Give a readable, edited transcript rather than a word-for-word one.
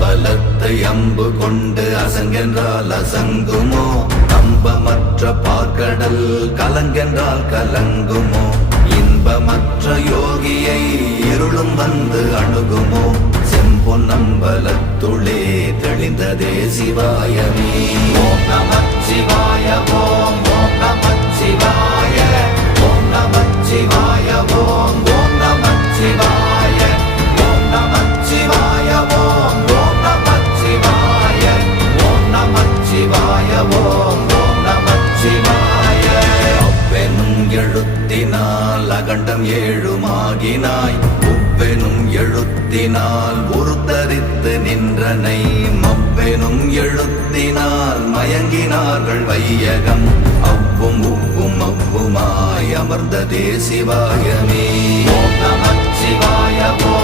அம்பலத்தை அம்பு கொண்டு அசங்கென்றால் அசங்குமோ? நம்பமற்ற பார்க்கடல் கலங்கென்றால் கலங்குமோ? இன்பமற்ற யோகியை இருளும் வந்து அணுகுமோ? செம்பொன்னம்பலத்துளே தெளிந்ததே சிவாயமே. ஓம் நமச்சிவாய ஓம் ஓம் நமச்சிவாய ஓம் நமச்சிவாய ஓம் ஓம் நமச்சிவாய ஓம் நமச்சிவாய ஓம் ஓம் நமச்சிவாய ஓம் நமச்சிவாய ஓம் ஓம் நமச்சிவாய. அவ்வெனும் எழுத்தினால் அகண்டம் ஏழுமாகினாய், உவ்வெனும் எழுத்தினால் உருத்தரித்து நின்றனை, மவ்வெனும் எழுத்தினால் மயங்கினார்கள் வையகம். அவ்வும் உவ்வும் அவ்வுமாய் அமர்ந்ததே சிவாயமே. ஓம் நமச்சிவாய ஓம்